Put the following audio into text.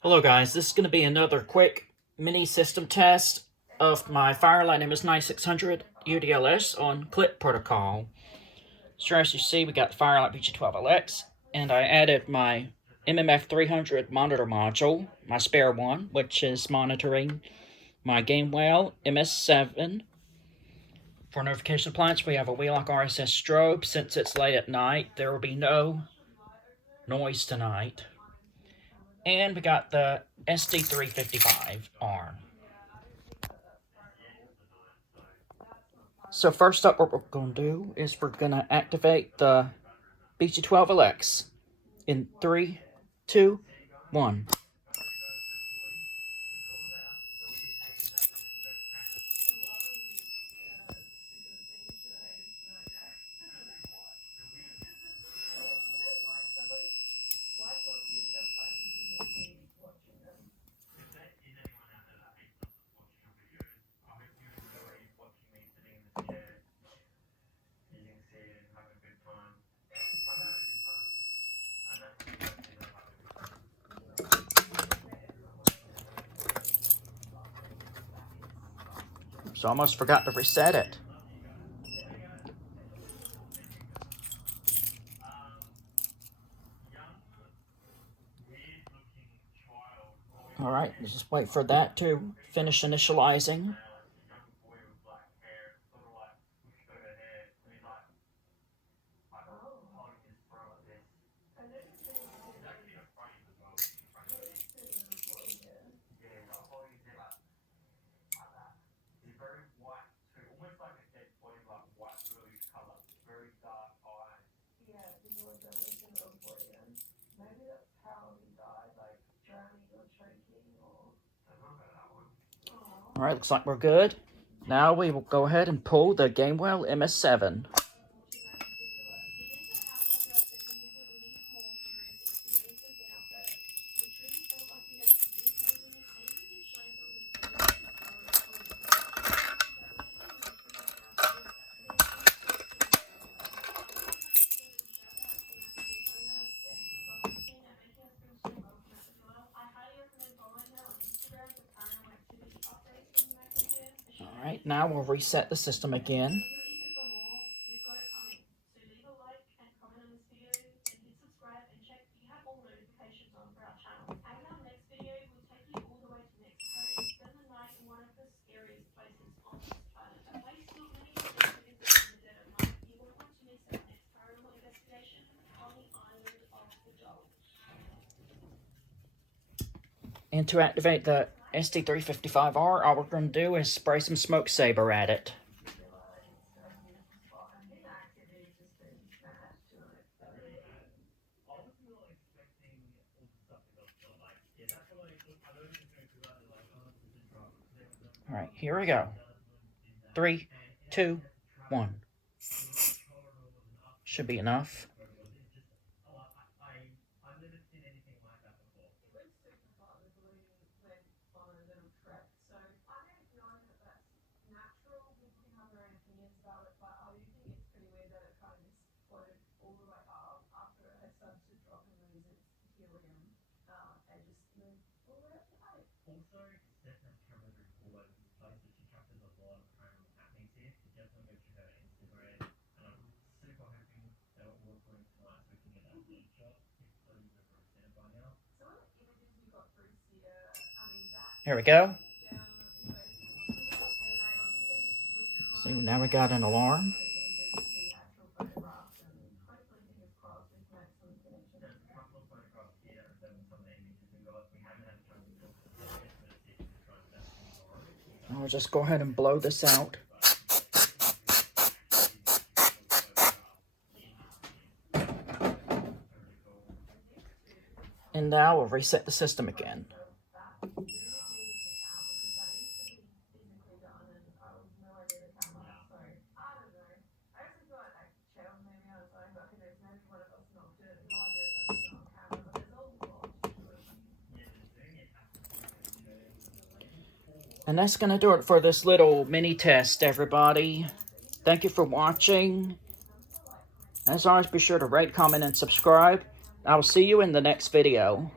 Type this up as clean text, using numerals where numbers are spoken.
Hello guys, this is going to be another quick mini system test of my Fire-Lite MS-9600 UDLS on clip protocol. So as you see, we got the Fire-Lite BG12LX, and I added my MMF300 monitor module, my spare one, which is monitoring my Gamewell MS-7. For notification appliance, we have a Wheelock RSS strobe. Since it's late at night, there will be no noise tonight. And we got the SD355R. So first up, what we're going to do is we're going to activate the BG12LX in 3, 2, 1. So I almost forgot to reset it. Alright, let's just wait for that to finish initializing. Alright, looks like we're good. Now we will go ahead and pull the Gamewell MS-7. Alright, now we'll reset the system again. And to activate the SD355R, all we're going to do is spray some smoke saber at it. Alright, here we go. 3, 2, 1. Should be enough. Here we go. See, now we got an alarm. I'll just go ahead and blow this out. And now we'll reset the system again. And that's going to do it for this little mini test, everybody. Thank you for watching. As always, be sure to rate, comment, and subscribe. I will see you in the next video.